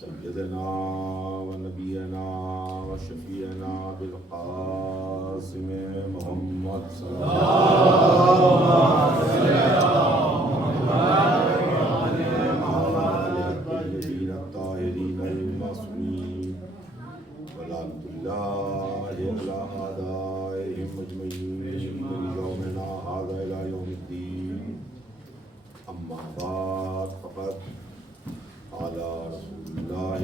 سيدنا ونبينا وشفيعنا بالقاسم محمد صلى الله عليه وسلم الطاهرين المعصومين ولعنة الله على أعدائهم أجمعين من يومنا هذا إلى يوم الدين. أما بعد فقد قال رسول الله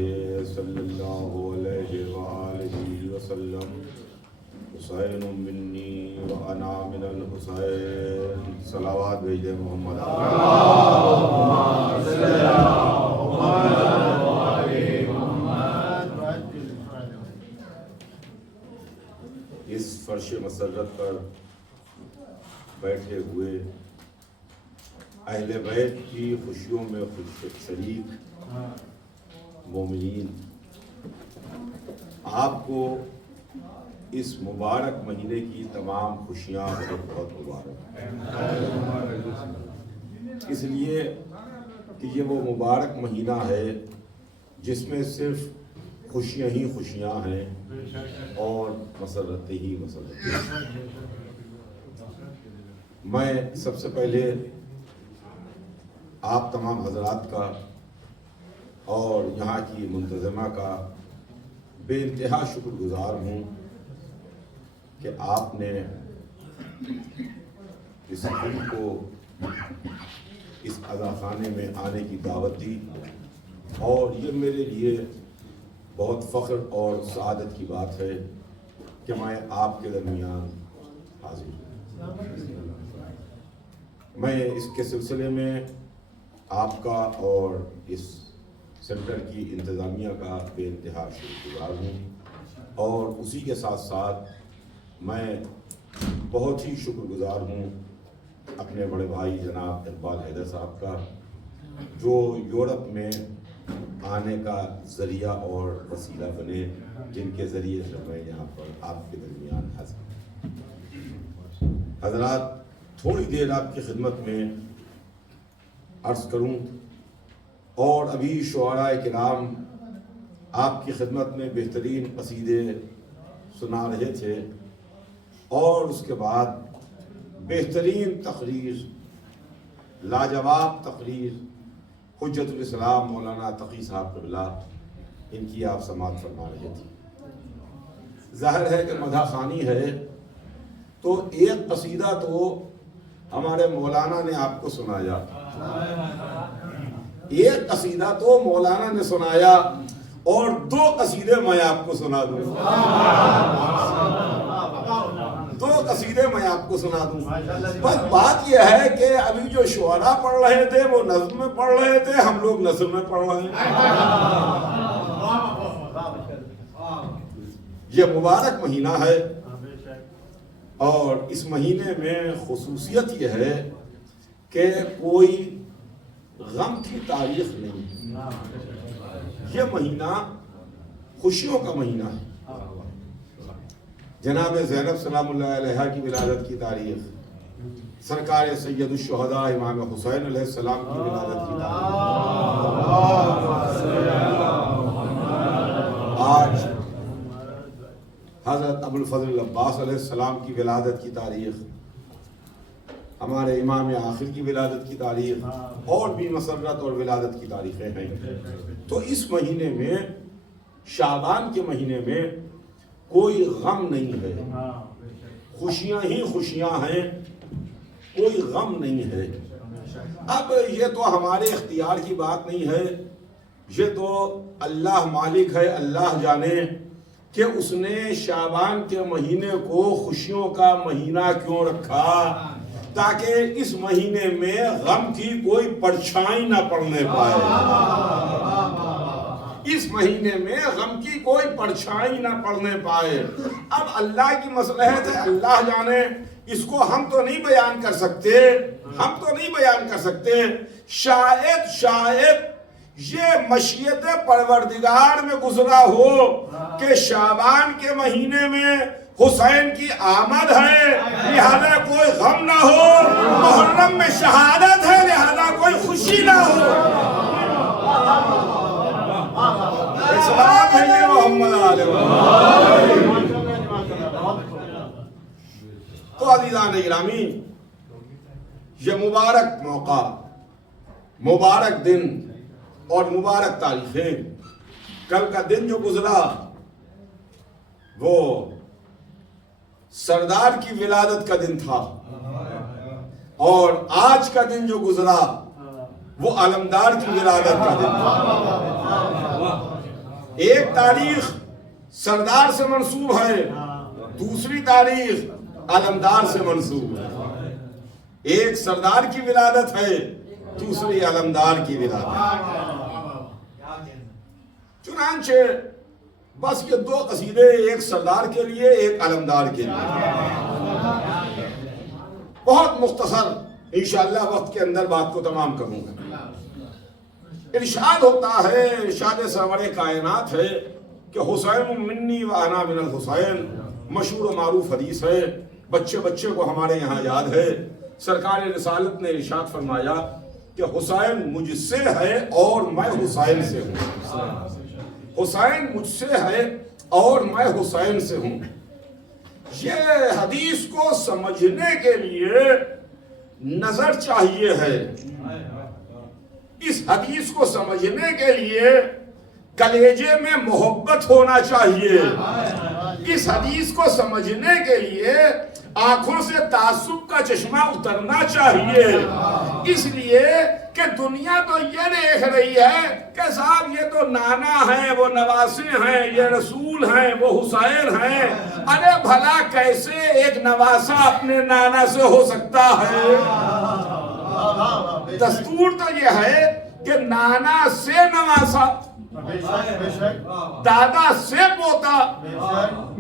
صلى الله عليه وآله وسلم حسین منی وأنا من الحسین. صلوات بھیجے محمد. اس فرش مسرت پر بیٹھے ہوئے اہل بیت کی خوشیوں میں شریک مومنین، آپ کو اس مبارک مہینے کی تمام خوشیاں بہت بہت مبارک. اس لیے کہ یہ وہ مبارک مہینہ ہے جس میں صرف خوشیاں ہی خوشیاں ہیں اور مسرتیں ہی مسرتیں. میں سب سے پہلے آپ تمام حضرات کا اور یہاں کی منتظمہ کا بے انتہا شکر گزار ہوں کہ آپ نے اس دن کو اس عزاخانے میں آنے کی دعوت دی، اور یہ میرے لیے بہت فخر اور سعادت کی بات ہے کہ میں آپ کے درمیان حاضر ہوں. میں اس کے سلسلے میں آپ کا اور اس سینٹر کی انتظامیہ کا بے انتہا شکر گزار ہوں، اور اسی کے ساتھ ساتھ میں بہت ہی شکر گزار ہوں اپنے بڑے بھائی جناب اقبال حیدر صاحب کا، جو یورپ میں آنے کا ذریعہ اور وسیلہ بنے، جن کے ذریعے سے میں یہاں پر آپ کے درمیان حاضر ہوں. حضرات، تھوڑی دیر آپ کی خدمت میں عرض کروں، اور ابھی شعراء کرام آپ کی خدمت میں بہترین قصیدے سنا رہے تھے، اور اس کے بعد بہترین تقریر، لاجواب تقریر حجت الاسلام مولانا تقی صاحب قبلہ ان کی آپ سماعت فرما رہے تھے. ظاہر ہے کہ مدح خوانی ہے تو ایک قصیدہ تو ہمارے مولانا نے آپ کو سنایا، ایک قصیدہ تو مولانا نے سنایا، اور دو قصیدے میں آپ کو سنا دوں، دو قصیدے میں آپ کو سنا دوں. بس بات یہ ہے کہ ابھی جو شعراء پڑھ رہے تھے وہ نظم میں پڑھ رہے تھے، ہم لوگ نثر میں پڑھ رہے ہیں. یہ مبارک مہینہ ہے، اور اس مہینے میں خصوصیت یہ ہے کہ کوئی غم کی تاریخ نہیں. یہ مہینہ خوشیوں کا مہینہ ہے. جناب زینب سلام اللہ علیہ کی ولادت کی تاریخ، سرکار سید الشہداء امام حسین علیہ السلام کی ولادت کی تاریخ، آج حضرت ابو الفضل العباس علیہ السلام کی ولادت کی تاریخ، ہمارے امام آخر کی ولادت کی تاریخ، اور بھی مسرت اور ولادت کی تاریخیں ہیں. تو اس مہینے میں، شعبان کے مہینے میں، کوئی غم نہیں ہے، خوشیاں ہی خوشیاں ہیں، کوئی غم نہیں ہے. اب یہ تو ہمارے اختیار کی بات نہیں ہے، یہ تو اللہ مالک ہے، اللہ جانے کہ اس نے شعبان کے مہینے کو خوشیوں کا مہینہ کیوں رکھا، تاکہ اس مہینے میں غم کی کوئی پرچھائی نہ پڑنے پائے. اس مہینے میں غم کی کوئی پرچھائی نہ پڑنے پائے. اب اللہ کی مصلحت ہے، اللہ جانے، اس کو ہم تو نہیں بیان کر سکتے، ہم تو نہیں بیان کر سکتے. شاید یہ مشیت پروردگار میں گزرا ہو کہ شعبان کے مہینے میں حسین کی آمد ہے، لہذا کوئی غم نہ ہو. محرم میں شہادت ہے، لہذا کوئی خوشی نہ ہو. محمد آل محمد۔ تو عزیزان گرامی، یہ مبارک موقع، مبارک دن اور مبارک تاریخیں، کل کا دن جو گزرا وہ سردار کی ولادت کا دن تھا، اور آج کا دن جو گزرا وہ علمدار کی ولادت کا دن تھا۔ ایک تاریخ سردار سے منسوب ہے، دوسری تاریخ علمدار سے منسوب ہے۔ ایک سردار کی ولادت ہے، دوسری علمدار کی ولادت۔ چنانچہ بس یہ دو قصیدے، ایک سردار کے لیے، ایک علمدار کے لیے، بہت مختصر، انشاءاللہ وقت کے اندر بات کو تمام کروں گا۔ ارشاد ہوتا ہے، ارشاد سرور کائنات ہے کہ حسین منی و انا من الحسین، مشہور و معروف حدیث ہے، بچے بچے کو ہمارے یہاں یاد ہے۔ سرکار رسالت نے ارشاد فرمایا کہ حسین مجھ سے ہے اور میں حسین سے ہوں، حسین مجھ سے ہے اور میں حسین سے ہوں۔ یہ حدیث کو سمجھنے کے لیے نظر چاہیے ہے، اس حدیث کو سمجھنے کے لیے کلیجے میں محبت ہونا چاہیے، اس حدیث کو سمجھنے کے لیے آنکھوں سے تعصب کا چشمہ اترنا چاہیے، اس لیے کہ دنیا تو یہ دیکھ رہی ہے کہ صاحب یہ تو نانا ہیں، وہ نواسے ہیں، یہ رسول ہیں، وہ حسین ہیں۔ ارے بھلا کیسے ایک نواسہ اپنے نانا سے ہو سکتا ہے؟ دستور تو یہ ہے کہ نانا سے نواسا، دادا سے پوتا،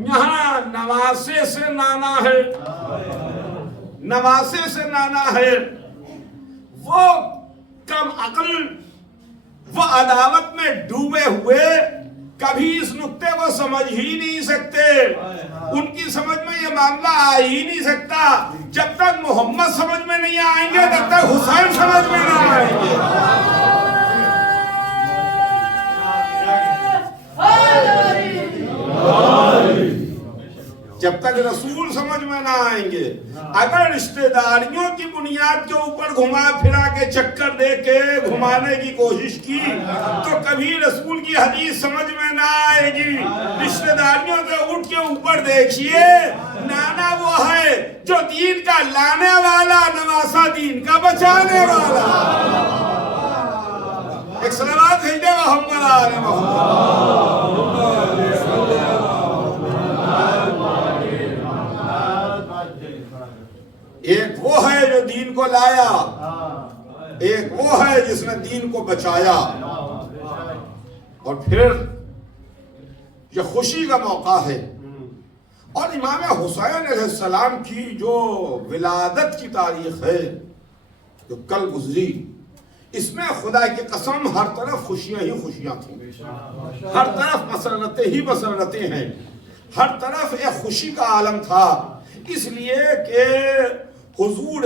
یہاں نواسے سے نانا ہے، نواسے سے نانا ہے۔ وہ کم عقل، وہ عداوت میں ڈوبے ہوئے کبھی اس نقطے کو سمجھ ہی نہیں سکتے، ان کی سمجھ میں یہ معاملہ آ ہی نہیں سکتا۔ جب تک محمد سمجھ میں نہیں آئیں گے تب تک حسین سمجھ میں نہ آئیں گے۔ جب تک رسول سمجھ میں نہ آئیں گے، اگر رشتہ داریوں کی بنیاد کے اوپر گھما پھرا کے چکر دے کے گھمانے کی کوشش کی تو کبھی رسول کی حدیث سمجھ میں نہ آئے گی۔ رشتہ داریوں سے اٹھ کے اوپر دیکھیے، نانا وہ ہے جو دین کا لانے والا، نواسا دین کا بچانے والا۔ ایک صلوات بھیجے محمد آل محمد۔ ایک وہ ہے جو دین کو لایا، ایک وہ ہے جس نے دین کو بچایا۔ اور پھر یہ خوشی کا موقع ہے، اور امام حسین علیہ السلام کی جو ولادت کی تاریخ ہے جو کل گزری، اس میں خدا کی قسم ہر طرف خوشیاں ہی خوشیاں تھیں، ہر طرف مسرتیں ہی مسرتیں ہیں، ہر طرف ایک خوشی کا عالم تھا، اس لیے کہ حضور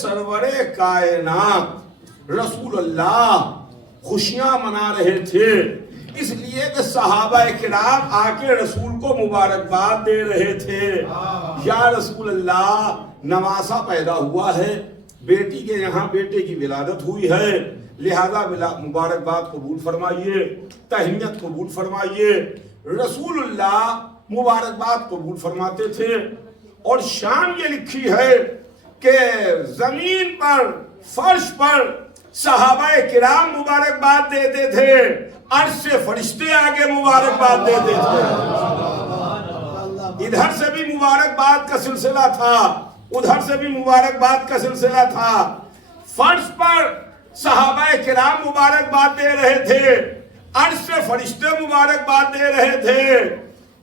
سرور کائنات رسول اللہ خوشیاں منا رہے تھے، اس لیے کہ صحابہ کرام آ کے رسول کو مبارکباد دے رہے تھے۔ یا رسول اللہ، نواسا پیدا ہوا ہے، بیٹی کے یہاں بیٹے کی ولادت ہوئی ہے، لہذا مبارکباد قبول فرمائیے، تہنیت قبول فرمائیے۔ رسول اللہ مبارکباد قبول فرماتے تھے، اور شان یہ لکھی ہے کہ زمین پر، فرش پر صحابہ کرام مبارکباد دیتے تھے، عرش سے فرشتے آگے مبارکباد دیتے تھے۔ ادھر سے بھی مبارکباد کا سلسلہ تھا، ادھر سے بھی مبارکباد کا سلسلہ تھا۔ فرش پر صحابہ کرام مبارکباد دے رہے تھے، عرش سے فرشتے مبارکباد دے رہے تھے۔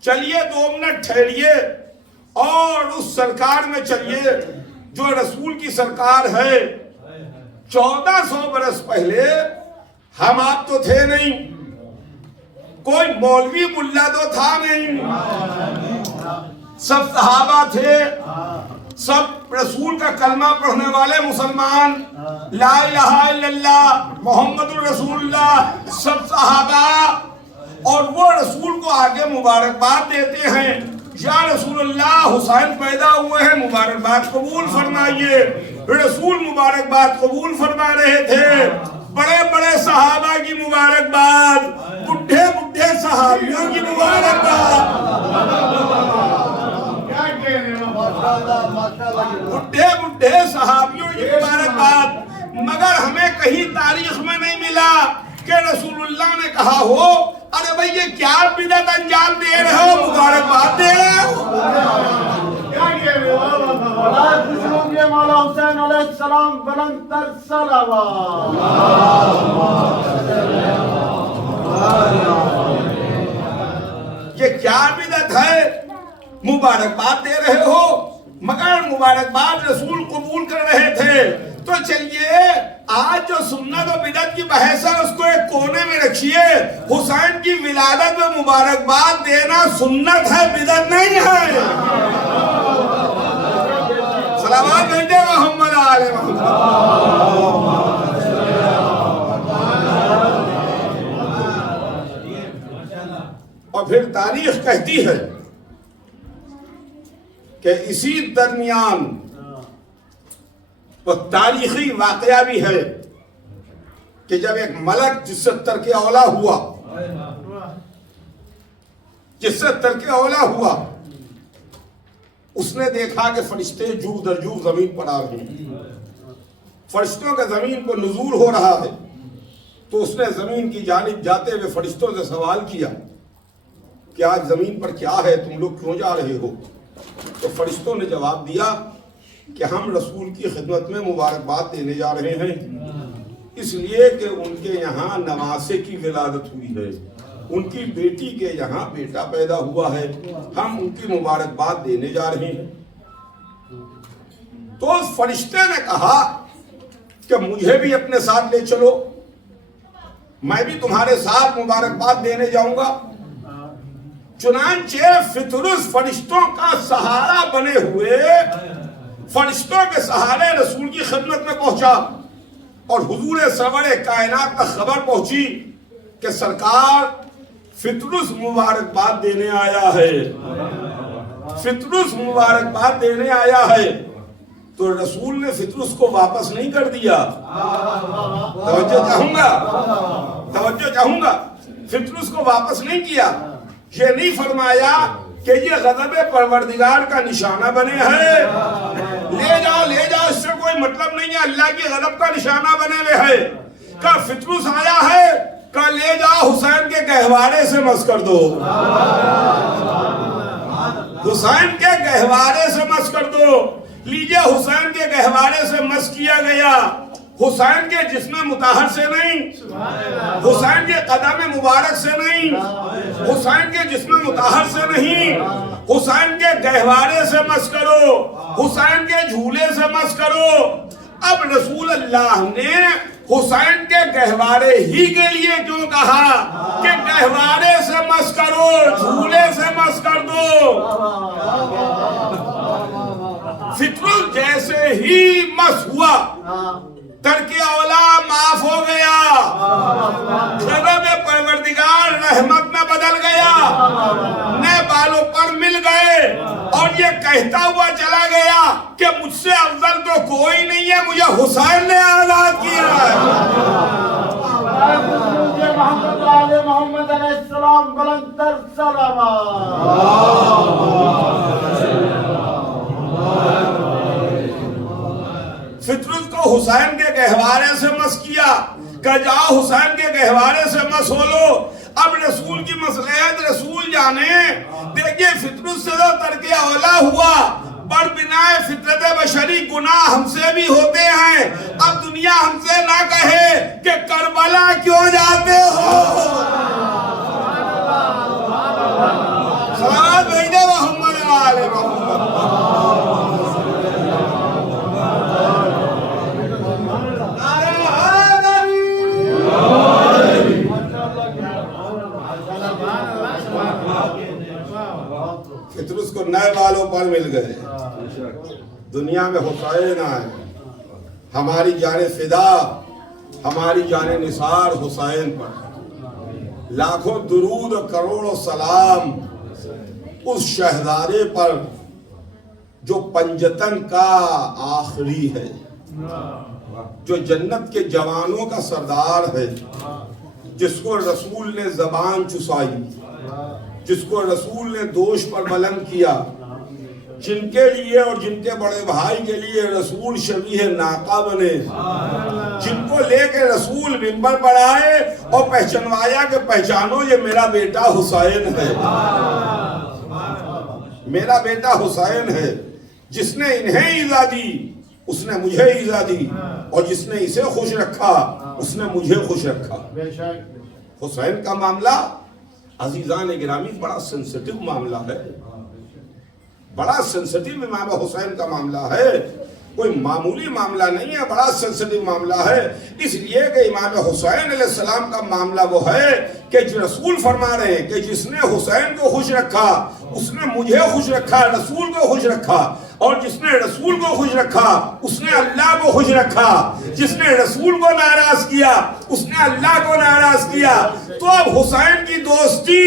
چلیے 2 منٹ ٹھہریے اور اس سرکار میں چلیے جو رسول کی سرکار ہے۔ 1400 برس پہلے ہم آپ تو تھے نہیں، کوئی مولوی ملا تو تھا نہیں، سب صحابہ تھے، سب رسول کا کلمہ پڑھنے والے مسلمان، لا الہ الا اللہ محمد الرسول اللہ، سب صحابہ، اور وہ رسول کو آگے مبارکباد دیتے ہیں، یا رسول اللہ حسین پیدا ہوئے ہیں، مبارکباد قبول فرمائیے۔ رسول مبارکباد قبول فرما رہے تھے، بڑے بڑے صحابہ کی مبارکباد، بڈھے بڈھے صحابیوں کی مبارکباد، بڈھے بڈھے صحابیوں کی مبارکباد، مگر ہمیں کہیں تاریخ میں نہیں ملا کہ رسول اللہ نے کہا ہو ارے بھائی یہ کیا بدعت انجام دے رہے ہو، مبارکباد دے رہے ہو۔ مولا حسین علیہ السلام بلند تر صلوات۔ یہ کیا بدعت ہے، مبارکباد دے رہے ہو، مگر مبارکباد رسول قبول کر رہے تھے۔ تو چلیے آج جو سنت و بدعت کی بحث ہے اس کو ایک کونے میں رکھیے، حسین کی ولادت میں مبارکباد دینا سنت ہے، بدعت نہیں ہے۔ صلوات بھیجے محمد آل محمد۔ اور پھر تاریخ کہتی ہے کہ اسی درمیان وہ تاریخی واقعہ بھی ہے کہ جب ایک ملک جس سے ترک اولا ہوا، اس نے دیکھا کہ فرشتے جو در جو زمین پر آ رہے ہیں، فرشتوں کا زمین پر نزول ہو رہا ہے۔ تو اس نے زمین کی جانب جاتے ہوئے فرشتوں سے سوال کیا کہ آج زمین پر کیا ہے، تم لوگ کیوں جا رہے ہو؟ تو فرشتوں نے جواب دیا کہ ہم رسول کی خدمت میں مبارکباد دینے جا رہے ہیں، اس لیے کہ ان کے یہاں نواسے کی ولادت ہوئی ہے، ان کی بیٹی کے یہاں بیٹا پیدا ہوا ہے، ہم ان کی مبارکباد دینے جا رہے ہیں۔ تو اس فرشتے نے کہا کہ مجھے بھی اپنے ساتھ لے چلو، میں بھی تمہارے ساتھ مبارکباد دینے جاؤں گا۔ چنانچہ فطرس فرشتوں کا سہارا بنے ہوئے فرشتوں کے سہارے رسول کی خدمت میں پہنچا، اور حضور سرور کائنات تک خبر پہنچی کہ سرکار فطرس مبارکباد دینے آیا ہے، فطرس مبارکباد دینے آیا ہے۔ تو رسول نے فطرس کو واپس نہیں کر دیا۔ توجہ چاہوں گا، فطرس کو واپس نہیں کیا، یہ نہیں فرمایا کہ یہ غضب پروردگار کا نشانہ بنے ہیں، لے جاؤ اس سے کوئی مطلب نہیں ہے، اللہ کی غضب کا نشانہ بنے ہوئے ہے۔ کہ فطرس آیا ہے کہ لے جاؤ حسین کے گہوارے سے مس کر دو، حسین کے گہوارے سے مس کر دو۔ لیجئے حسین کے گہوارے سے مس کیا گیا، حسین کے جسم مطہر سے نہیں، حسین کے قدم مبارک سے نہیں، حسین کے جسم مطہر سے نہیں، حسین کے گہوارے سے مس کرو، حسین کے جھولے سے مس کرو۔ اب رسول اللہ نے حسین کے گہوارے ہی کے لیے کیوں کہا کہ گہوارے سے مس کرو، جھولے سے مس کر دو؟ فطرس جیسے ہی مس ہوا، ترک اولا معاف ہو گیا، غضب پروردگار رحمت میں بدل گیا، نئے بالوں پر مل گئے، اور یہ کہتا ہوا چلا گیا کہ مجھ سے افضل تو کوئی نہیں ہے، مجھے حسین نے آزاد کیا ہے۔ محمد علیہ السلام بلند تر صلوات۔ فطرس کو حسین کے گہوارے سے مس کیا کہ جاؤ حسین کے گہوارے سے مس ہو لو۔ اب رسول کی مصلحت رسول جانے، دیکھئے فطرس سے تو ترک اولا ہوا، پر بنا فطرت بشری گناہ ہم سے بھی ہوتے ہیں۔ اب دنیا ہم سے نہ کہے کہ کربلا کیوں جاتے ہو۔ صلوات بھیجے محمد آل محمد۔ فطرس کو نئے بالوں پر مل گئے، دنیا میں حسین آئے، ہماری جان فدا، ہماری جان نثار حسین پر، لاکھوں درود و کروڑوں سلام اس شہزادے پر جو پنجتن کا آخری ہے، جو جنت کے جوانوں کا سردار ہے، جس کو رسول نے زبان چسائی، جس کو رسول نے دوش پر بلند کیا، جن کے لیے اور جن کے بڑے بھائی کے لیے رسول شبیہ ناقہ بنے، جن کو لے کے رسول منبر پر آئے اور پہچنوایا کہ پہچانو یہ میرا بیٹا حسین ہے، میرا بیٹا حسین ہے، جس نے انہیں ایذا دی اس نے مجھے ایذا دی، اور جس نے اسے خوش رکھا اس نے مجھے خوش رکھا۔ حسین کا معاملہ عزیزان گرامی بڑا سینسٹیو معاملہ ہے، بڑا سینسٹیو امام حسین کا معاملہ ہے، کوئی معمولی معاملہ نہیں ہے، بڑا سینسٹیو معاملہ ہے، اس لیے کہ امام حسین علیہ السلام کا معاملہ وہ ہے کہ جو رسول فرما رہے ہیں کہ جس نے حسین کو خوش رکھا اس نے مجھے خوش رکھا، رسول کو خوش رکھا، اور جس نے رسول کو خوش رکھا اس نے اللہ کو خوش رکھا، جس نے رسول کو ناراض کیا اس نے اللہ کو ناراض کیا۔ تو اب حسین کی دوستی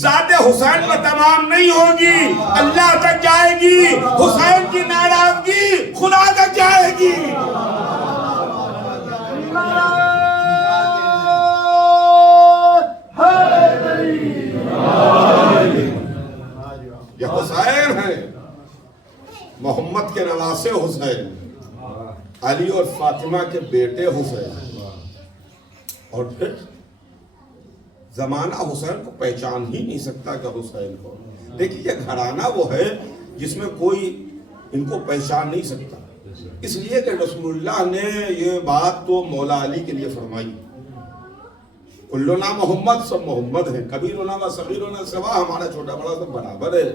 ذات حسین پر تمام نہیں ہوگی، اللہ تک جائے گی، حسین کی ناراضگی خدا تک جائے گی۔ یہ حسین ہے، محمد کے نواسے حسین، علی اور فاطمہ کے بیٹے حسین، اور پھر زمانہ حسین کو پہچان ہی نہیں سکتا کہ حسین کو۔ دیکھیے یہ گھرانہ وہ ہے جس میں کوئی ان کو پہچان نہیں سکتا، اس لیے کہ رسول اللہ نے یہ بات تو مولا علی کے لیے فرمائی، کلنا محمد، سب محمد ہیں، کبیرنا و صغیرنا سوا، ہمارا چھوٹا بڑا سب برابر ہے،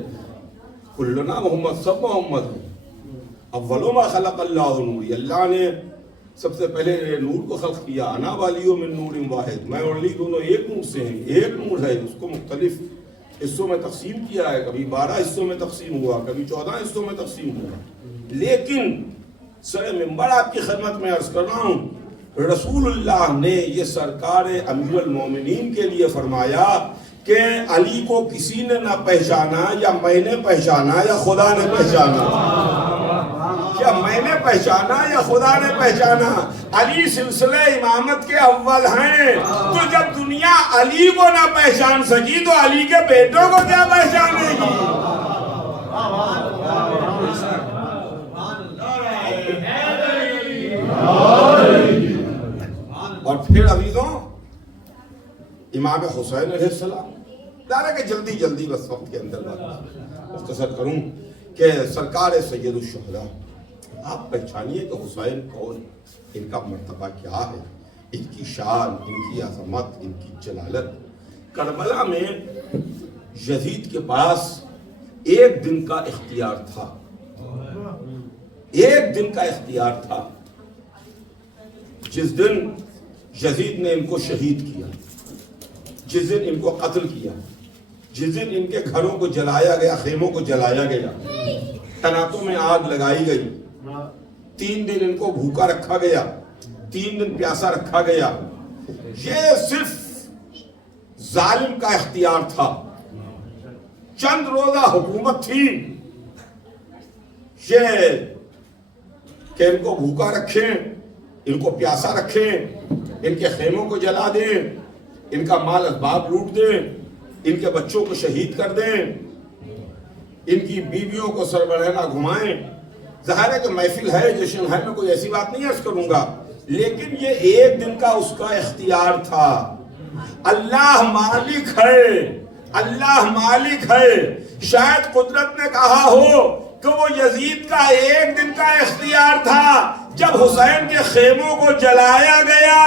کلنا محمد، سب محمد ہیں۔ اولو ما خلق اللہ نوری، اللہ نے سب سے پہلے نور کو خلق کیا، انا والیو من نور واحد، میں اور علی دونوں ایک نور سے ہیں، ایک نور ہے، اس کو مختلف حصوں میں تقسیم کیا ہے، کبھی 12 حصوں میں تقسیم ہوا، کبھی 14 حصوں میں تقسیم ہوا، لیکن سر منبر آپ کی خدمت میں عرض کر رہا ہوں، رسول اللہ نے یہ سرکار امیر المومنین کے لیے فرمایا کہ علی کو کسی نے نہ پہچانا، یا میں نے پہچانا یا خدا نے پہچانا، یا میں نے پہچانا یا خدا نے پہچانا، علی سلسلہ امامت کے اول ہیں، تو جب دنیا علی کو نہ پہچان سکی تو علی کے بیٹوں کو کیا پہچانے گی؟ اور پھر عزیزوں امام حسین علیہ السلام، دارہ کہ جلدی بس وقت کے اندر بات مختصر کروں کہ سرکار سید الشہداء، آپ پہچانیے کہ حسین کون، ان کا مرتبہ کیا ہے، ان کی شان، ان کی عظمت، ان کی جلالت۔ کربلا میں یزید کے پاس ایک دن کا اختیار تھا، ایک دن کا اختیار تھا، جس دن یزید نے ان کو شہید کیا، جس دن ان کو قتل کیا، جس دن ان کے گھروں کو جلایا گیا، خیموں کو جلایا گیا، تناتوں میں آگ لگائی گئی، 3 دن ان کو بھوکا رکھا گیا، 3 دن پیاسا رکھا گیا، یہ صرف ظالم کا اختیار تھا، چند روزہ حکومت تھی، یہ کہ ان کو بھوکا رکھیں، ان کو پیاسا رکھیں، ان کے خیموں کو جلا دیں، ان کا مال اسباب لوٹ دیں، ان کے بچوں کو شہید کر دیں، ان کی بیویوں کو سربراہ گھمائیں۔ ظاہر ہے کہ محفل ہے، جشن ہے، میں کوئی ایسی بات نہیں عرض کروں گا، لیکن یہ ایک دن کا اس کا اختیار تھا۔ اللہ مالک ہے، اللہ مالک ہے، شاید قدرت نے کہا ہو کہ وہ یزید کا ایک دن کا اختیار تھا، جب حسین کے خیموں کو جلایا گیا،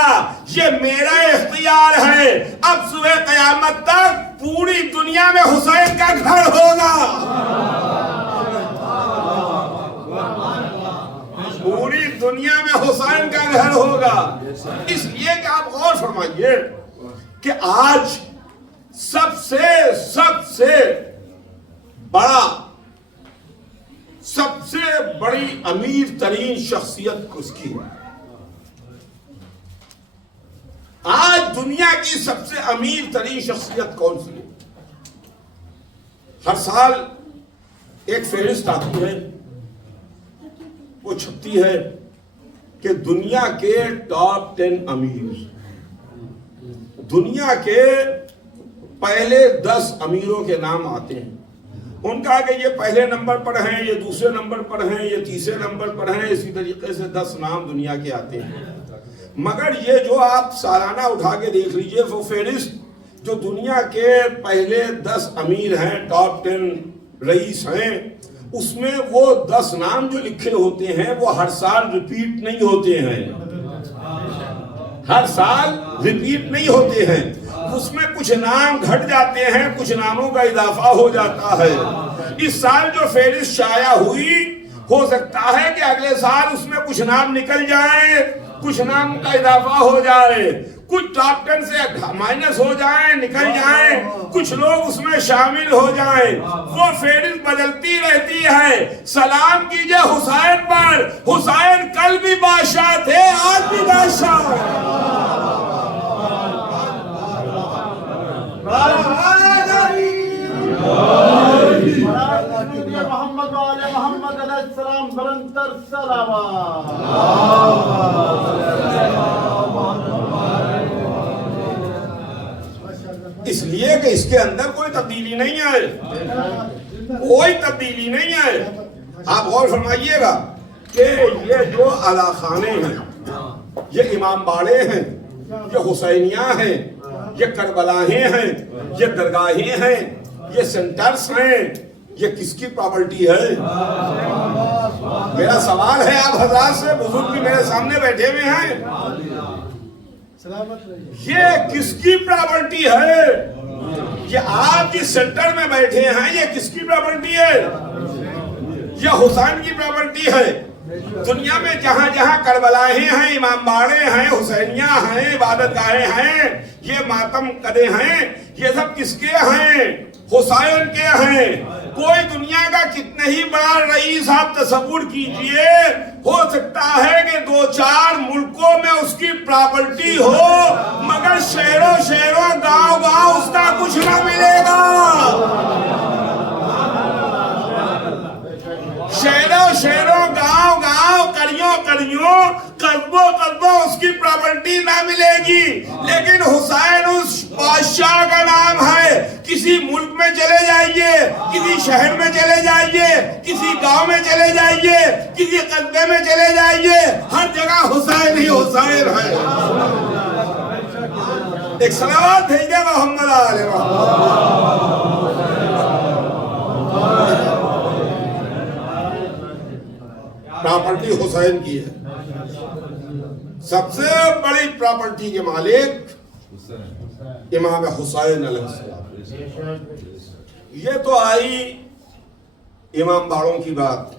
یہ میرا اختیار ہے، اب صبح قیامت تک پوری دنیا میں حسین کا گھر ہوگا، پوری دنیا میں حسین کا گھر ہوگا۔ اس لیے کہ آپ غور فرمائیے کہ آج سب سے بڑی امیر ترین شخصیت اس کی ہے، آج دنیا کی سب سے امیر ترین شخصیت کون سی ہے؟ ہر سال ایک فہرست آتی ہے، وہ چھپتی ہے کہ دنیا کے ٹاپ 10 امیر، دنیا کے پہلے 10 امیروں کے نام آتے ہیں. ان کا کہ یہ پہلے نمبر پر ہیں، یہ دوسرے نمبر پر ہیں، یہ تیسرے نمبر پر ہیں، اسی طریقے سے 10 نام دنیا کے آتے ہیں. مگر یہ جو آپ سالانہ اٹھا کے دیکھ لیجئے وہ فہرست جو دنیا کے پہلے 10 امیر ہیں، ٹاپ 10 رئیس ہیں، اس میں وہ 10 نام جو لکھے ہوتے ہیں وہ ہر سال ریپیٹ نہیں ہوتے ہیں، ہر سال ریپیٹ نہیں ہوتے ہیں. اس میں کچھ نام گھٹ جاتے ہیں، کچھ ناموں کا اضافہ ہو جاتا ہے. اس سال جو فہرست شائع ہوئی، ہو سکتا ہے کہ اگلے سال اس میں کچھ نام نکل جائیں، کچھ نام کا اضافہ ہو جائے، کچھ ٹاپ 10 سے مائنس ہو جائیں، نکل جائیں، کچھ لوگ اس میں شامل ہو جائیں. وہ فہرست بدلتی رہتی ہے. سلام کیجئے حسین پر، حسین کل بھی بادشاہ تھے، آج بھی بادشاہ ہیں. محمد وعلى محمد علیہ السلام برنتر صلوات. اس لیے کہ اس کے اندر کوئی تبدیلی نہیں آئے، کوئی تبدیلی نہیں آئے. آپ غور فرمائیے گا کہ یہ جو اعلیٰ خانے ہیں، یہ امام باڑے ہیں، یہ حسینیہ ہیں، یہ کربلاہیں ہیں، یہ درگاہیں ہیں، یہ سینٹرز ہیں، یہ کس کی پراپرٹی ہے؟ میرا سوال ہے آپ حضرات سے، بزرگ بھی میرے سامنے بیٹھے ہوئے ہیں، یہ کس کی پراپرٹی ہے؟ یہ آپ جس سینٹر میں بیٹھے ہیں یہ کس کی پراپرٹی ہے؟ یہ حسین کی پراپرٹی ہے. دنیا میں جہاں جہاں کربلاہیں ہیں، امام باڑے ہیں، حسینیہ ہیں، عبادت گاہیں ہیں، یہ ماتم کدے ہیں، یہ سب کس کے ہیں؟ حسین کے ہیں. کوئی دنیا کا کتنے ہی بڑا رئیس آپ تصور کیجئے، ہو سکتا ہے کہ 2-4 ملکوں میں اس کی پراپرٹی ہو، مگر شہروں گاؤں اس کا کچھ نہ ملے گا. شہروں گاؤں کریوں قصبوں اس کی پراپرٹی نہ ملے گی. لیکن حسین اس بادشاہ کا نام ہے. کسی ملک میں چلے جائیے، کسی شہر میں چلے جائیے، کسی گاؤں میں چلے جائیے، کسی قصبے میں چلے جائیے، ہر جگہ حسین ہی حسین ہے. ایک صلوات بھیجے محمد علیہ محمد. پراپرٹی حسین کی ہے. سب سے بڑی پراپرٹی کے مالک امام حسین علیہ السلام. یہ تو آئی امام باڑوں کی بات،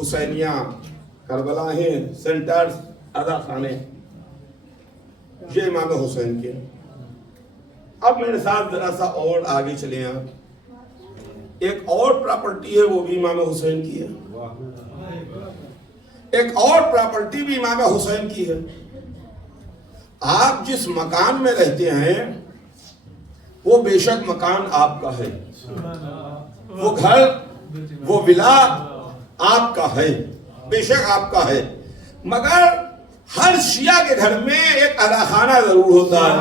حسینیہ، کربلاہیں، سینٹرز، اعلیٰ خانے، یہ امام حسین کے. اب میرے ساتھ ذرا سا اور آگے چلے ہیں. ایک اور پراپرٹی ہے، وہ بھی امام حسین کی ہے. ایک اور پراپرٹی بھی امام حسین کی ہے. آپ جس مکان میں رہتے ہیں وہ بے شک مکان آپ کا ہے، وہ گھر، وہ ولا آپ کا ہے، بے شک آپ کا ہے. مگر ہر شیعہ کے گھر میں ایک اعلیٰ خانہ ضرور ہوتا ہے.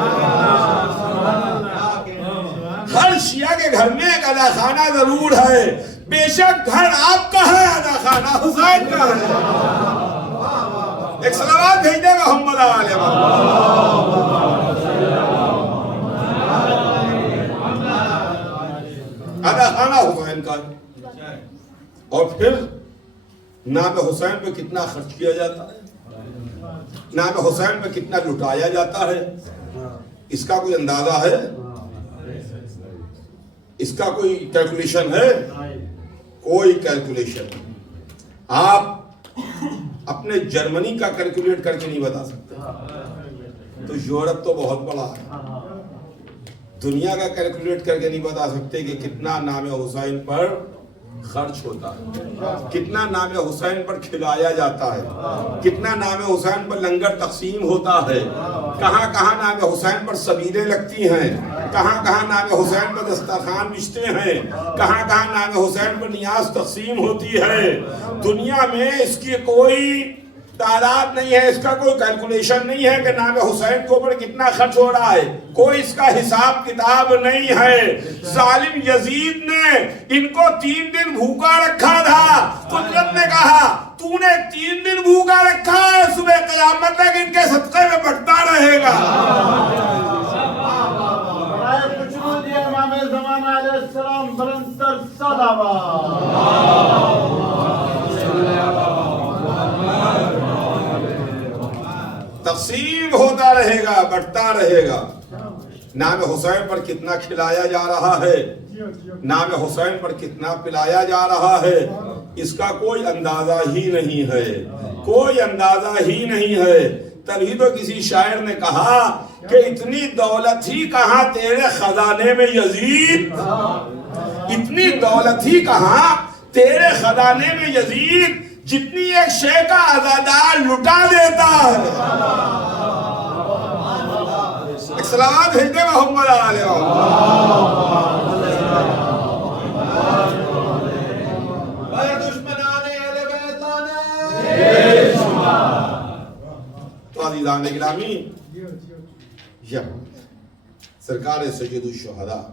ہر شیعہ کے گھر میں ایک اعلیٰ خانہ ضرور ہے. بے شک گھر آپ کا ہے، اعلیٰ خانہ حسین کا ہے. ایک صلوات بھیج دے محمد علیہ اعلیٰ خانہ حسین کا ہے. اور پھر نام حسین پہ کتنا خرچ کیا جاتا ہے، نام حسین پہ کتنا لٹایا جاتا ہے، اس کا کوئی اندازہ ہے؟ اس کا کوئی کیلکولیشن ہے؟ کوئی کیلکولیشن. آپ اپنے جرمنی کا کیلکولیٹ کر کے نہیں بتا سکتے، تو یورپ تو بہت بڑا ہے. دنیا کا کیلکولیٹ کر کے نہیں بتا سکتے کہ کتنا نام حسین پر خرچ ہوتا ہے، کتنا نام حسین پر کھلایا جاتا ہے، کتنا نام حسین پر لنگر تقسیم ہوتا ہے. کہاں کہاں نام حسین پر سبیلیں لگتی ہیں، کہاں کہاں نام حسین پر دسترخوان بچتے ہیں، کہاں کہاں نام حسین پر نیاز تقسیم ہوتی ہے۔ دنیا میں اس کی کوئی تعداد نہیں ہے، اس کا کوئی کیلکولیشن نہیں ہے کہ نام حسین کے اوپر کتنا خرچ ہو رہا ہے، کوئی اس کا حساب کتاب نہیں ہے۔ ظالم یزید نے ان کو 3 دن بھوکا رکھا تھا، قدرت نے کہا تو نے 3 دن بھوکا رکھا ہے، صبح قیامت تک ان کے صدقے میں بڑھتا رہے گا۔ برائے خوشنودی امام زمانہ علیہ السلام بلند تر صلوات۔ تقسیم ہوتا رہے گا، بڑھتا رہے گا۔ نام حسین پر کتنا کھلایا جا رہا ہے، نام حسین پر کتنا پلایا جا رہا ہے، اس کا کوئی اندازہ ہی نہیں ہے، کوئی اندازہ ہی نہیں ہے۔ تبھی تو کسی شاعر نے کہا کہ اتنی دولت ہی کہاں تیرے خزانے میں یزید، اتنی دولت ہی کہاں تیرے خزانے میں یزید، جتنی ایک شے کا عزادار لٹا دیتا ہے۔ ایک صلوات بھیج دے محمد علیہ تو عزیزان گرامی، یہ سرکار سید الشہداء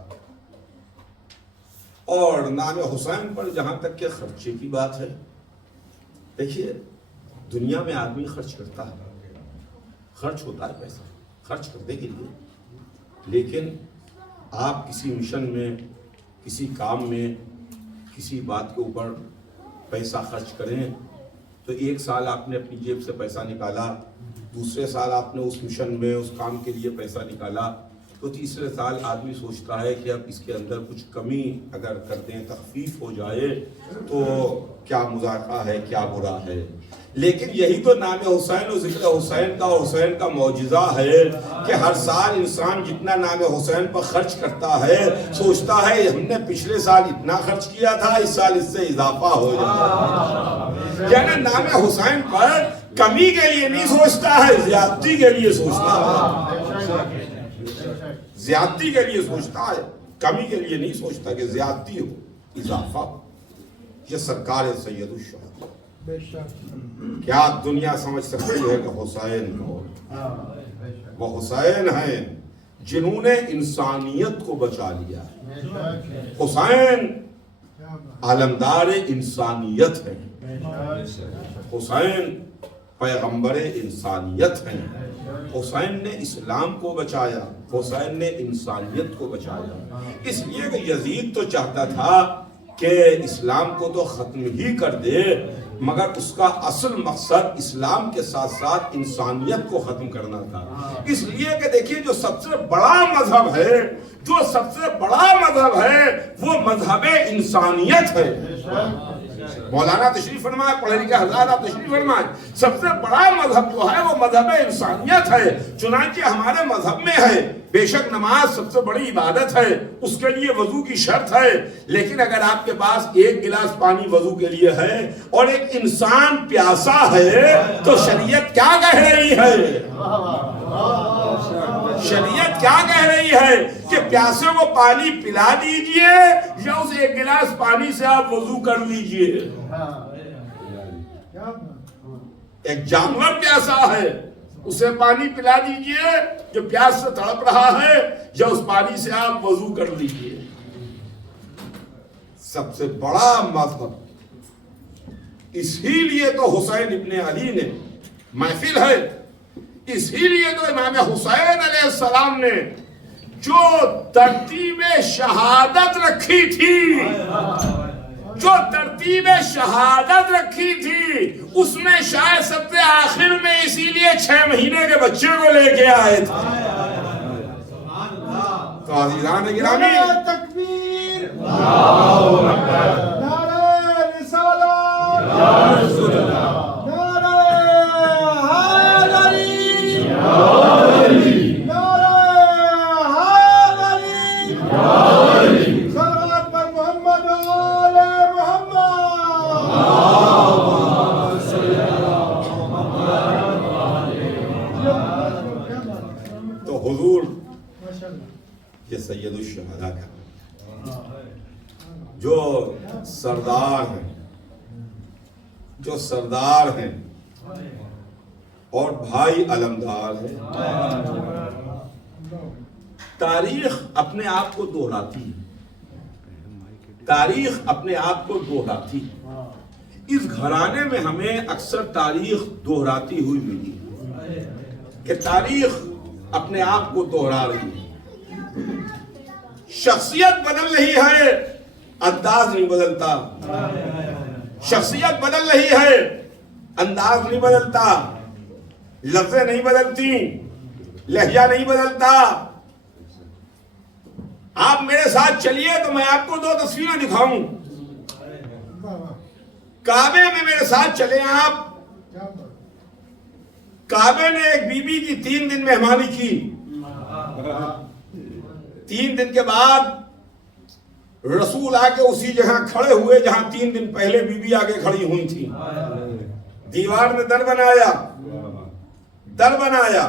اور نام حسین پر جہاں تک کہ خرچے کی بات ہے، دیکھیے دنیا میں آدمی خرچ کرتا ہے، خرچ ہوتا ہے پیسہ خرچ کرنے کے لیے، لیکن آپ کسی مشن میں، کسی کام میں، کسی بات کے اوپر پیسہ خرچ کریں تو 1 سال آپ نے اپنی جیب سے پیسہ نکالا، دوسرے سال آپ نے اس مشن میں اس کام کے لیے پیسہ نکالا، تو تیسرے سال آدمی سوچتا ہے کہ اب اس کے اندر کچھ کمی اگر کر دیں، تخفیف ہو جائے تو کیا مذاقہ ہے، کیا برا ہے۔ لیکن یہی تو نام حسین اور ذکر حسین کا اور حسین کا معجزہ ہے کہ ہر سال انسان جتنا نام حسین پر خرچ کرتا ہے سوچتا ہے ہم نے پچھلے سال اتنا خرچ کیا تھا، اس سال اس سے اضافہ ہو جائے۔ یعنی نام حسین پر کمی کے لیے نہیں سوچتا ہے، زیادتی کے لیے سوچتا ہے، زیادتی کے لیے سوچتا ہے، کمی کے لیے نہیں سوچتا کہ زیادتی ہو، اضافہ ہو۔ یہ سرکار سید الشہداء، کیا دنیا سمجھ سکتی ہے کہ حسین کو، وہ حسین ہیں جنہوں نے انسانیت کو بچا لیا ہے۔ حسین علمدار انسانیت ہیں، حسین پیغمبر انسانیت ہیں، حسین نے اسلام کو بچایا، حسین نے انسانیت کو بچایا۔ اس لیے کہ یزید تو چاہتا تھا کہ اسلام کو تو ختم ہی کر دے، مگر اس کا اصل مقصد اسلام کے ساتھ ساتھ انسانیت کو ختم کرنا تھا۔ اس لیے کہ دیکھیے جو سب سے بڑا مذہب ہے، جو سب سے بڑا مذہب ہے وہ مذہب انسانیت ہے۔ مولانا تشریف فرمائے، پڑھے لکھے حضرات آپ تشریف فرمائے، سب سے بڑا مذہب جو ہے وہ مذہب انسانیت ہے۔ چنانچہ ہمارے مذہب میں ہے بے شک نماز سب سے بڑی عبادت ہے، اس کے لیے وضو کی شرط ہے، لیکن اگر آپ کے پاس 1 گلاس پانی وضو کے لیے ہے اور ایک انسان پیاسا ہے تو شریعت کیا کہہ رہی ہے؟ شریعت کیا کہہ رہی ہے کہ پیاسے کو پانی پلا دیجئے یا اس 1 گلاس پانی سے آپ وضو کر لیجئے۔ ایک جانور پیاسا ہے، اسے پانی پلا دیجئے جو پیاس سے تڑپ رہا ہے، یا اس پانی سے آپ وضو کر لیجئے۔ سب سے بڑا مذہب، اسی لیے تو حسین ابن علی نے محفل ہے، اسی لیے تو امام حسین علیہ السلام نے جو ترتیب شہادت رکھی تھی، جو ترتیب شہادت رکھی تھی، اس میں شاید سب سے آخر میں اسی لیے 6 مہینے کے بچے کو لے کے آئے تھے۔ تو عزیزان گرامی، تکبیر، اللہ اکبر، نعرہ رسالت، یا رسول اللہ، یہ سید الشہداء کا جو سردار ہیں اور بھائی علمدار ہیں. تاریخ اپنے آپ کو دہراتی اس گھرانے میں ہمیں اکثر تاریخ دہراتی ہوئی ملی کہ تاریخ اپنے آپ کو دہرا رہی ہے. شخصیت بدل رہی ہے، انداز نہیں بدلتا. شخصیت بدل رہی ہے، انداز نہیں بدلتا. لفظیں نہیں بدلتی، لہجہ نہیں بدلتا. آپ میرے ساتھ چلیے تو میں آپ کو 2 تصویریں دکھاؤں. کعبے میں میرے ساتھ چلے آپ. کعبے نے ایک بی بی کی 3 دن مہمانی کی. 3 دن کے بعد رسول آ کے اسی جگہ کھڑے ہوئے جہاں 3 دن پہلے بی بی آگے کھڑی ہوئی تھی. دیوار میں در بنایا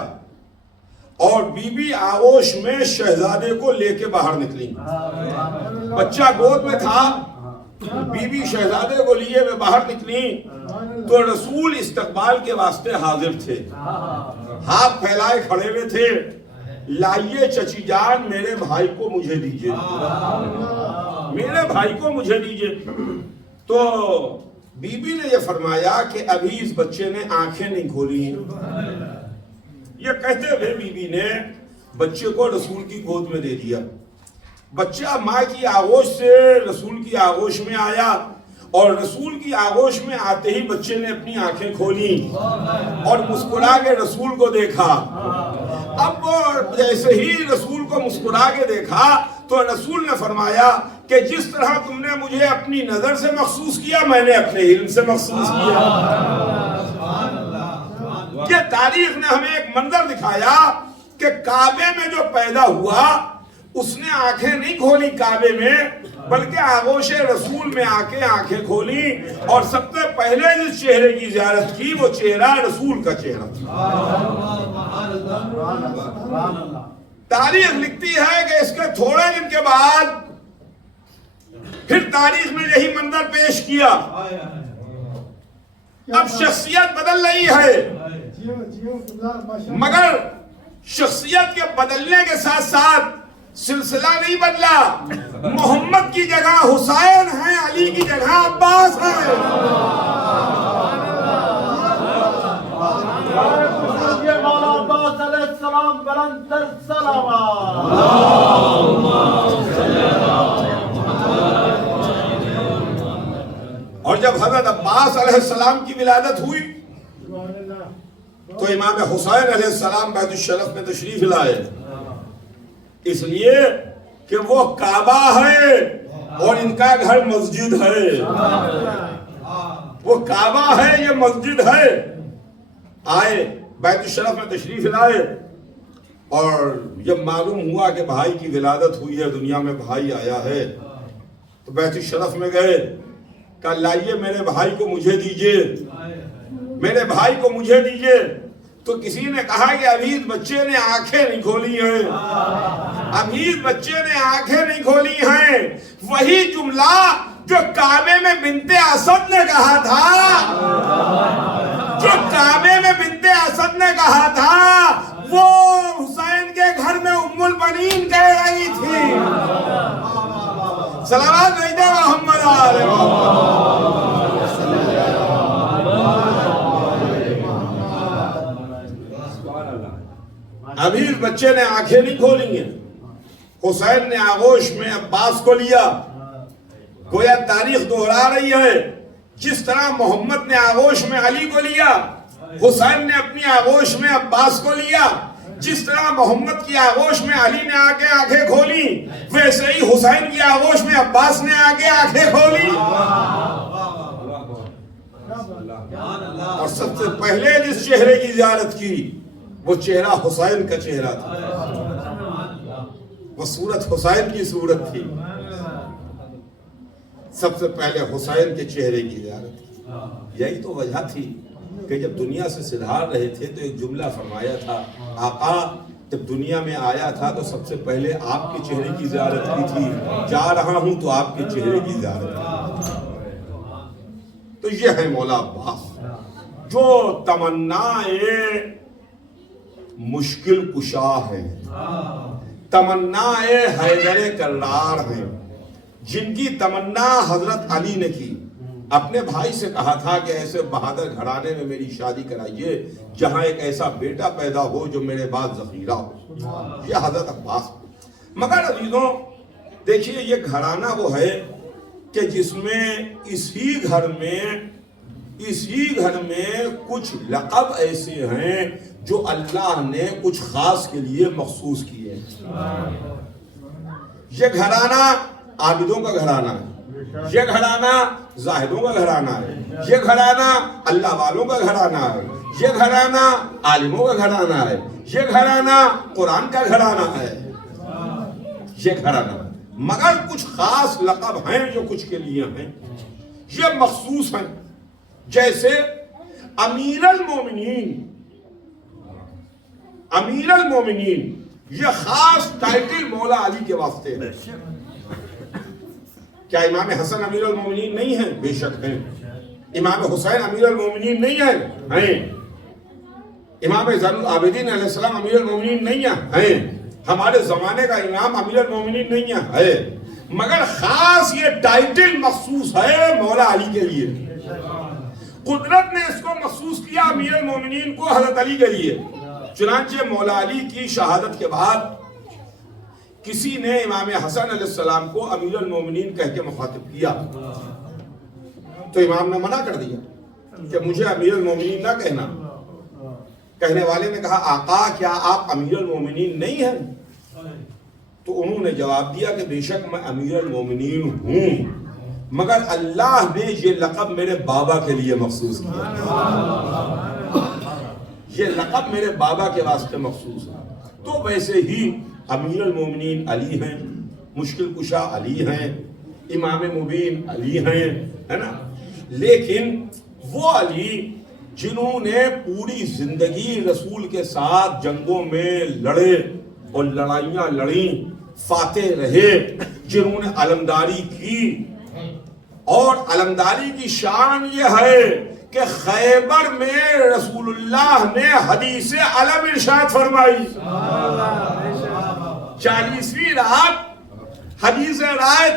اور بی بی آغوش میں شہزادے کو لے کے باہر نکلی. بچہ گود میں تھا، بی بی شہزادے کو لیے میں باہر نکلی تو رسول استقبال کے واسطے حاضر تھے. ہاتھ پھیلائے کھڑے ہوئے تھے. لائیے چچی جان میرے بھائی کو مجھے دیجئے، میرے بھائی کو مجھے دیجئے. تو بی بی نے یہ فرمایا کہ ابھی اس بچے نے آنکھیں نہیں کھولی. یہ کہتے ہوئے بی بی نے بچے کو رسول کی گود میں دے دیا. بچہ ماں کی آغوش سے رسول کی آغوش میں آیا اور رسول کی آغوش میں آتے ہی بچے نے اپنی آنکھیں کھولی اور مسکرا کے رسول کو دیکھا. اب وہ جیسے ہی رسول کو مسکرا کے دیکھا تو رسول نے فرمایا کہ جس طرح تم نے مجھے اپنی نظر سے محسوس کیا میں نے اپنے علم سے محسوس کیا. یہ تاریخ نے ہمیں ایک منظر دکھایا کہ کعبے میں جو پیدا ہوا اس نے آنکھیں نہیں کھولی کعبے میں، بلکہ آغوش رسول میں آ کے آنکھیں کھولی اور سب سے پہلے جس چہرے کی زیارت کی وہ چہرہ رسول کا چہرہ تھا. تاریخ لکھتی ہے کہ اس کے تھوڑے دن کے بعد پھر تاریخ میں یہی منظر پیش کیا. اب شخصیت بدل رہی ہے مگر شخصیت کے بدلنے کے ساتھ ساتھ سلسلہ نہیں بدلا. محمد کی جگہ حسین ہے، علی کی جگہ عباس ہے. مولا عباس علیہ السلام بلند تر سلامات. اور جب حضرت عباس علیہ السلام کی ولادت ہوئی تو امام حسین علیہ السلام بیت الشرف میں تشریف لائے، اس لیے کہ وہ کعبہ ہے اور ان کا گھر مسجد ہے. وہ کعبہ ہے، یہ مسجد ہے. آئے بیت الشرف میں تشریف لائے اور جب معلوم ہوا کہ بھائی کی ولادت ہوئی ہے، دنیا میں بھائی آیا ہے، تو بیت الشرف میں گئے. کہا لائیے میرے بھائی کو مجھے دیجئے، میرے بھائی کو مجھے دیجئے. تو کسی نے کہا کہ ابھی اس بچے نے آنکھیں نہیں کھولی ہیں، ابھی اس بچے نے آنکھیں نہیں کھولی ہیں. وہی جملہ جو کعبے میں بنت اسد نے کہا تھا، جو کعبے میں بنت اسد نے کہا تھا وہ حسین کے گھر میں ام البنین کہہ رہی تھی. صلوات بھیجے محمد آل محمد. ابھی اس بچے نے آنکھیں نہیں کھولی ہیں. حسین نے آغوش میں عباس کو لیا. گویا تاریخ دہرا رہی ہے، جس طرح محمد نے آغوش میں علی کو لیا، حسین نے اپنی آغوش میں عباس کو لیا. جس طرح محمد کی آغوش میں علی نے آ کے آنکھیں کھولی، ویسے ہی حسین کی آغوش میں عباس نے آ کے آنکھیں کھولی. اور سب سے پہلے جس چہرے کی زیارت کی وہ چہرہ حسین کا چہرہ تھا، وہ صورت حسین کی صورت تھی. سب سے پہلے حسین کے چہرے کی زیارت کی. یہی تو وجہ تھی کہ جب دنیا سے سدھار رہے تھے تو ایک جملہ فرمایا تھا، آقا جب دنیا میں آیا تھا تو سب سے پہلے آپ کے چہرے کی زیارت کی تھی، جا رہا ہوں تو آپ کے چہرے کی زیارت کی۔ تو یہ ہے مولا عباس جو تمنا مشکل کشا ہے، تمنا حیدر کرار ہے، جن کی تمنا حضرت علی نے کی۔ اپنے بھائی سے کہا تھا کہ ایسے بہادر گھرانے میں میری شادی کرائیے جہاں ایک ایسا بیٹا پیدا ہو جو میرے بعد ذخیرہ ہو، یہ حضرت عباس۔ مگر عزیزوں دیکھیے یہ گھرانہ وہ ہے کہ جس میں اسی گھر میں کچھ لقب ایسے ہیں جو اللہ نے کچھ خاص کے لیے مخصوص کیے ہیں۔ یہ گھرانہ عابدوں کا گھرانہ ہے، یہ گھرانہ زاہدوں کا گھرانہ ہے، یہ گھرانہ اللہ والوں کا گھرانہ ہے، یہ گھرانہ عالموں کا گھرانہ ہے، یہ گھرانہ قرآن کا گھرانہ ہے، یہ گھرانہ۔ مگر کچھ خاص لقب ہیں جو کچھ کے لیے ہیں، یہ مخصوص ہیں، جیسے امیر المومنین یہ خاص ٹائٹل مولا علی کے واسطے ہے۔ کیا امام حسن امیر المومنین نہیں ہیں؟ بے شک ہیں۔ امام حسین امیر المومنین نہیں ہیں؟ امام زین العابدین علیہ السلام امیر المومنین نہیں ہیں؟ ہمارے زمانے کا امام امیر المومنین نہیں ہے، مگر خاص یہ ٹائٹل مخصوص ہے مولا علی کے لیے۔ قدرت نے اس کو مخصوص کیا امیر المومنین کو حضرت علی کے لیے۔ چنانچہ مولا علی کی شہادت کے بعد کسی نے امام حسن علیہ السلام کو امیر المومنین کہہ کے مخاطب کیا تو امام نے منع کر دیا کہ مجھے امیر المومنین نہ کہنا۔ کہنے والے نے کہا آقا کیا آپ امیر المومنین نہیں ہیں؟ تو انہوں نے جواب دیا کہ بے شک میں امیر المومنین ہوں، مگر اللہ نے یہ لقب میرے بابا کے لیے مخصوص کیا، یہ لقب میرے بابا کے واسطے مخصوص ہے۔ تو ویسے ہی امیر المومنین علی ہیں، مشکل کشا علی ہیں، امام مبین علی ہیں، ہے نا؟ لیکن وہ علی جنہوں نے پوری زندگی رسول کے ساتھ جنگوں میں لڑے اور لڑائیاں لڑیں، فاتح رہے، جنہوں نے علمداری کی، اور علمداری کی شان یہ ہے کہ خیبر میں رسول اللہ نے حدیث علم ارشاد فرمائی۔ 40ویں رات حدیث رائت،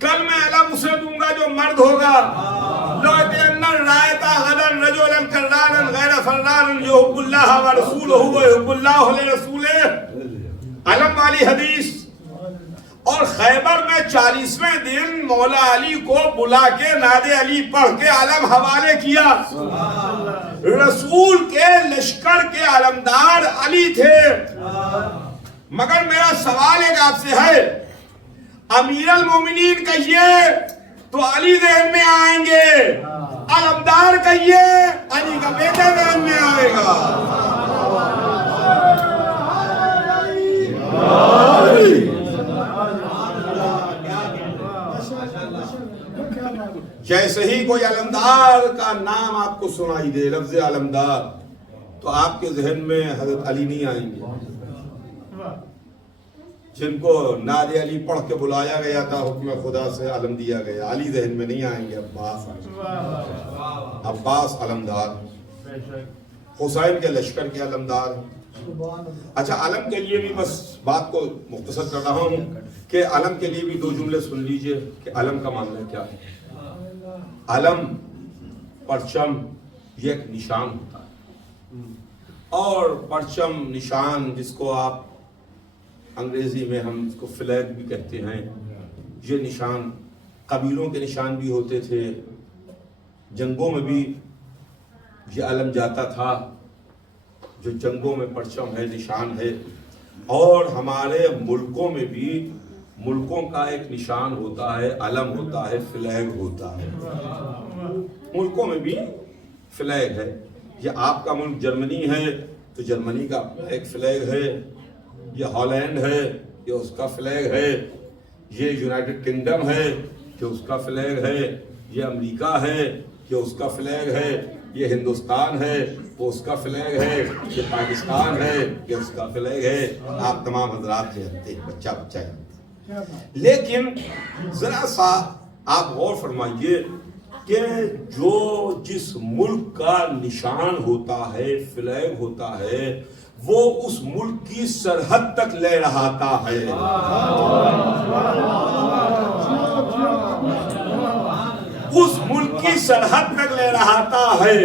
کل میں علم اسے دوں گا جو مرد ہوگا، لوٹین رائت غدن رجلا کرانا غیر فرانا یحب اللہ ورسولہ ویحب اللہ لرسولہ، علم والی حدیث۔ اور خیبر میں 40ویں دن مولا علی کو بلا کے ناد علی پڑھ کے علم حوالے کیا۔ رسول کے لشکر کے علمدار علی تھے، مگر میرا سوال ایک آپ سے ہے، امیر المومنین کہیے تو علی ذہن میں آئیں گے، علمدار کہیے علی کا بیٹا ذہن میں آئے گا۔ جیسے ہی کوئی علمدار کا نام آپ کو سنائی دے، لفظ علمدار، تو آپ کے ذہن میں حضرت علی نہیں آئیں گے، جن کو ناد علی پڑھ کے بلایا گیا تھا، حکم خدا سے علم دیا گیا، علی ذہن میں نہیں آئیں گے، عباس علمدار، حسین کے لشکر کے علمدار۔ اچھا علم کے لیے بھی بس بات کو مختصر کر رہا ہوں کہ علم کے لیے بھی 2 جملے سن لیجئے کہ علم کا معنی کیا ہے۔ علم پرچم یہ ایک نشان ہوتا ہے، اور پرچم نشان جس کو آپ انگریزی میں ہم اس کو فلیگ بھی کہتے ہیں، یہ نشان قبیلوں کے نشان بھی ہوتے تھے، جنگوں میں بھی یہ علم جاتا تھا، جو جنگوں میں پرچم ہے، نشان ہے، اور ہمارے ملکوں میں بھی ملکوں کا ایک نشان ہوتا ہے، علم ہوتا ہے، فلیگ ہوتا ہے، ملکوں میں بھی فلیگ ہے۔ یہ آپ کا ملک جرمنی ہے تو جرمنی کا ایک فلیگ ہے، یہ ہالینڈ ہے یہ اس کا فلیگ ہے، یہ یونائٹڈ کنگڈم ہے کہ اس کا فلیگ ہے، یہ امریکہ ہے کہ اس کا فلیگ ہے، یہ ہندوستان ہے وہ اس کا فلیگ ہے، یہ پاکستان ہے، یہ اس کا فلیگ ہے، آپ تمام حضرات جانتے ہیں، بچہ بچہ جانتے ہیں۔ لیکن ذرا سا آپ غور فرمائیے کہ جو جس ملک کا نشان ہوتا ہے، فلیگ ہوتا ہے، وہ اس ملک کی سرحد تک لے رہاتا ہے۔ اس ملک کی سرحد تک لے رہاتا ہے۔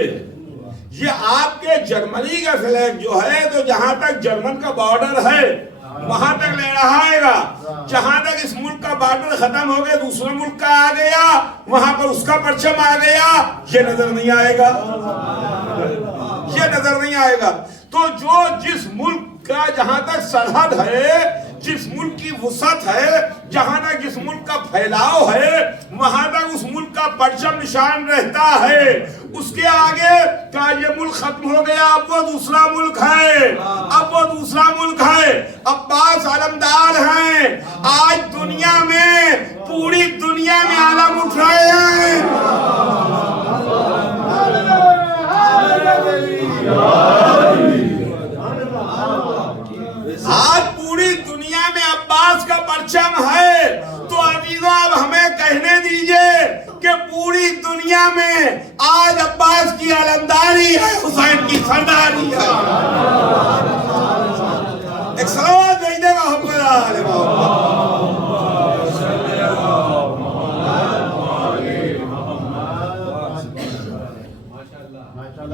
یہ آپ کے جرمنی کا فلیگ جو ہے تو جہاں تک جرمن کا بارڈر ہے وہاں تک لے رہا ہے، جہاں تک اس ملک کا بارڈر ختم ہو گیا دوسرے ملک کا آ گیا وہاں پر اس کا پرچم آ گیا، یہ نظر نہیں آئے گا، یہ نظر نہیں آئے گا۔ تو جو جس ملک کا جہاں تک سرحد ہے، جس ملک کی وسعت ہے، جہاں تک جس ملک کا پھیلاؤ ہے، وہاں تک اس ملک کا پرچم نشان رہتا ہے۔ اس کے آگے کیا یہ ملک ختم ہو گیا، اب وہ دوسرا ملک ہے، اب وہ دوسرا ملک ہے۔ عباس علمدار ہیں، آج دنیا میں پوری دنیا میں علم اٹھ رہے ہیں۔ آج پوری دنیا میں عباس کا پرچم ہے، تو عزیزو اب ہمیں کہنے دیجئے کہ پوری دنیا میں آج عباس کی علمداری ہے، حسین کی سرداری ہے۔ ایک صلوات بھیجئے محمد آل محمد۔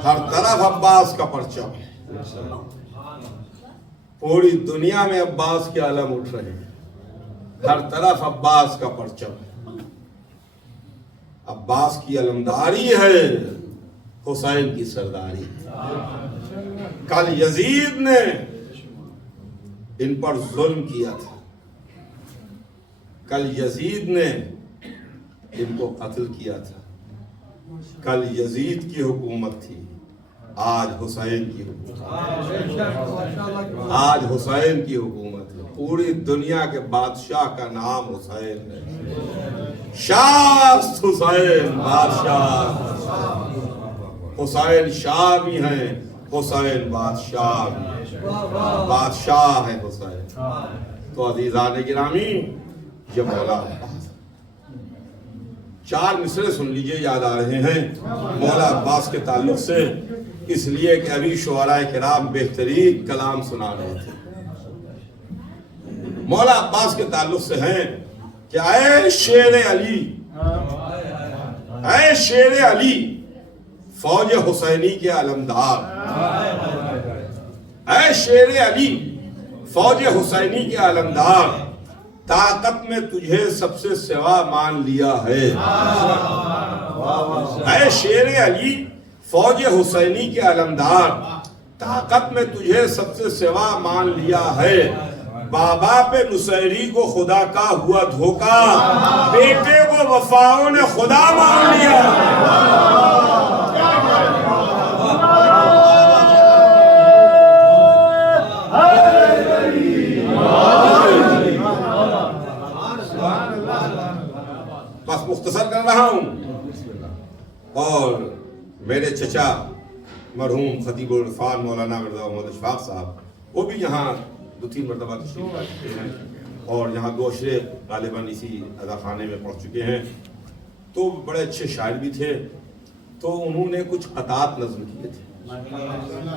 ہر طرف عباس کا پرچم ہے، پوری دنیا میں عباس کے علم اٹھ رہے ہیں، ہر طرف عباس کا پرچم ہے، عباس کی علمداری ہے، حسین کی سرداری۔ کل یزید نے ان پر ظلم کیا تھا، کل یزید نے ان کو قتل کیا تھا، کل یزید کی حکومت تھی، آج حسین کی حکومت، آج حسین کی حکومت ہے۔ پوری دنیا کے بادشاہ کا نام حسین ہے، شاہ حسین بادشاہ، حسین شاہ بھی ہیں، حسین بادشاہ بھی، بادشاہ ہے حسین۔ تو عزیزان گرامی، یہ مولا چار مصرے سن لیجئے، یاد آ رہے ہیں مولا عباس کے تعلق سے، اس لیے کہ ابھی شعراء کرام بہترین کلام سنا رہے تھے۔ مولا عباس کے تعلق سے ہیں کہ اے شیر علی، اے شیر علی فوج حسینی کے علمدار، اے شیر علی فوج حسینی کے علمدار، طاقت میں تجھے سب سے سوا مان لیا ہے۔ اے شیر علی فوج حسینی کے علمدار، طاقت میں تجھے سب سے سوا مان لیا ہے۔ بابا پہ نصیری کو خدا کا ہوا دھوکا، بیٹے کو وفاؤں نے خدا مان لیا۔ بس مختصر کر رہا ہوں، اور میرے چچا مرحوم خطیب العرفان مولانا مرزا محمد اشفاق صاحب، وہ بھی یہاں 2-3 مرتبہ تشریف لا چکے ہیں، اور یہاں 2 اشرے غالباً اسی اذاخانے میں پہنچ چکے ہیں۔ تو بڑے اچھے شاعر بھی تھے، تو انہوں نے کچھ قطعات نظم کیے تھے،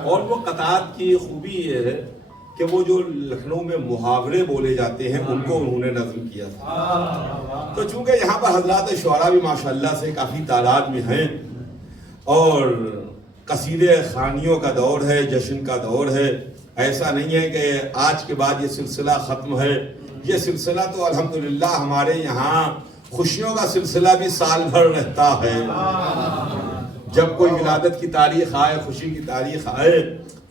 اور وہ قطعات کی خوبی یہ ہے کہ وہ جو لکھنؤ میں محاورے بولے جاتے ہیں ان کو انہوں نے نظم کیا تھا۔ تو چونکہ یہاں پر حضرات شعراء بھی ماشاءاللہ سے کافی تعداد میں ہیں، اور قصیدے خوانیوں کا دور ہے، جشن کا دور ہے، ایسا نہیں ہے کہ آج کے بعد یہ سلسلہ ختم ہے۔ یہ سلسلہ تو الحمدللہ ہمارے یہاں خوشیوں کا سلسلہ بھی سال بھر رہتا ہے۔ جب کوئی ولادت کی تاریخ آئے، خوشی کی تاریخ آئے،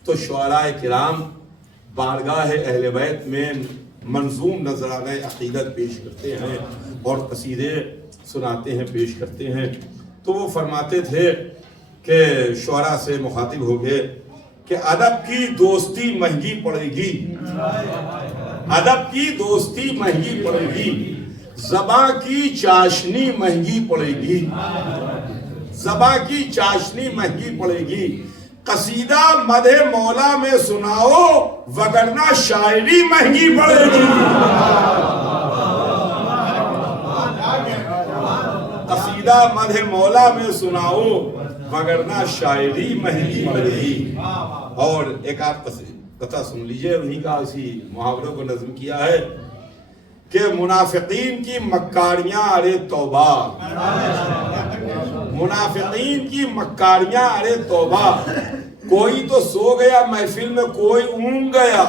تو شعراء کرام بارگاہ اہل بیت میں منظوم نذرانے عقیدت پیش کرتے ہیں اور قصیدے سناتے ہیں، پیش کرتے ہیں۔ تو وہ فرماتے تھے کہ شعراء سے مخاطب ہو گئے کہ ادب کی دوستی مہنگی پڑے گی، ادب کی دوستی مہنگی پڑے گی، زباں کی چاشنی مہنگی پڑے گی، زباں کی چاشنی مہنگی پڑے گی، قصیدہ مدح مولا میں سناؤ وگرنہ شاعری مہنگی پڑے گی. قصیدہ مدح مولا میں سناؤ وگرنہ شاعری مہنگی پڑے گی. اور ایک آپ قطعہ سن لیجئے, انہی کا اسی محاوروں کو نظم کیا ہے کہ منافقین کی مکاریاں ارے توبہ, منافقین کی مکاریاں ارے توبہ, کوئی تو سو گیا محفل میں کوئی اونگ گیا,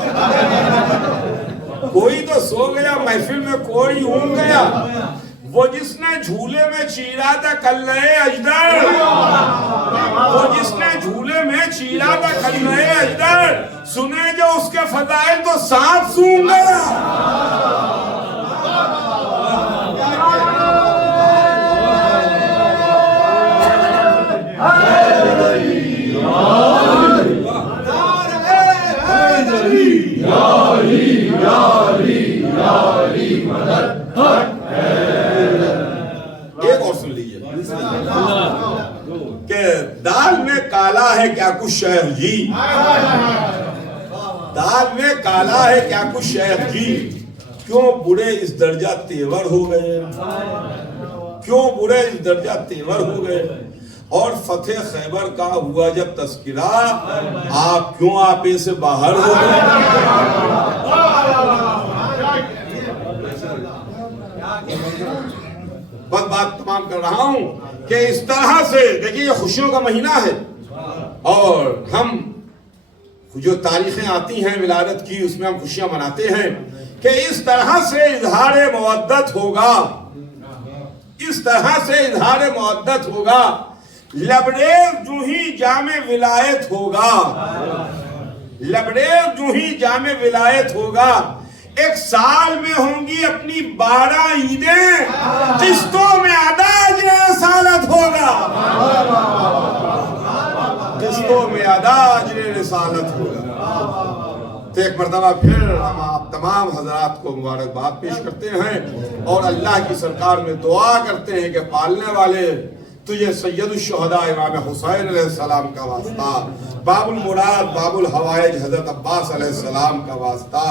کوئی تو سو گیا محفل میں کوئی اونگ گیا, وہ جس نے جھولے میں چیرا تھا کلہے اجدر, وہ جس نے جھولے میں چیرا تھا کلہے اجدر, سنے جو اس کے فضائل تو سانپ سونگ گیا. ایک اور سن لیجیے کہ دال میں کالا ہے کیا کچھ شہر جی, دال میں کالا ہے کیا کچھ شہر جی, کیوں برے اس درجہ تیور ہو گئے, کیوں برے اس درجہ تیور ہو گئے. اور فتح خیبر کا ہوا جب تذکرہ آپ کیوں آپے سے باہر ہو گئے. بس بات تمام کر رہا ہوں کہ اس طرح سے دیکھیے یہ خوشیوں کا مہینہ ہے اور ہم جو تاریخیں آتی ہیں ولادت کی اس میں ہم خوشیاں مناتے ہیں کہ اس طرح سے اظہار مودت ہوگا, اس طرح سے اظہار مودت ہوگا, لبریز جو ہی جام ولایت ہوگا, لبریز جو ہی جام ولایت ہوگا. ایک سال میں ہوں گی اپنی 12 عیدیں, قسطوں میں ادا اجر رسالت ہوگا, قسطوں میں ادا اجر رسالت ہوگا. تو ایک مرتبہ پھر ہم آپ تمام حضرات کو مبارکباد پیش کرتے ہیں اور اللہ کی سرکار میں دعا کرتے ہیں کہ پالنے والے تجھے سید الشہداء امام حسین علیہ السلام کا واسطہ, باب المراد باب الحوائج حضرت عباس علیہ السلام کا واسطہ,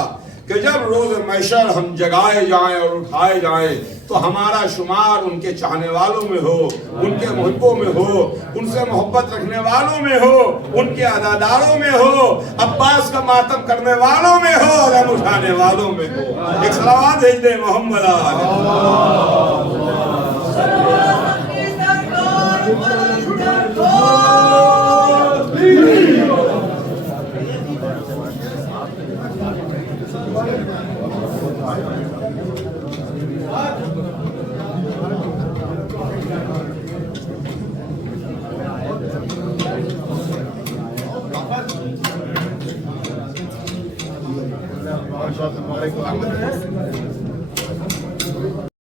کہ جب روز محشر ہم جگائے جائیں اور اٹھائے جائیں تو ہمارا شمار ان کے چاہنے والوں میں ہو, ان کے محبوں میں ہو, ان سے محبت رکھنے والوں میں ہو, ان کے عزاداروں میں ہو, عباس کا ماتم کرنے والوں میں ہو, علم اٹھانے والوں میں ہو. ایک صلوات بھیج دیں محمد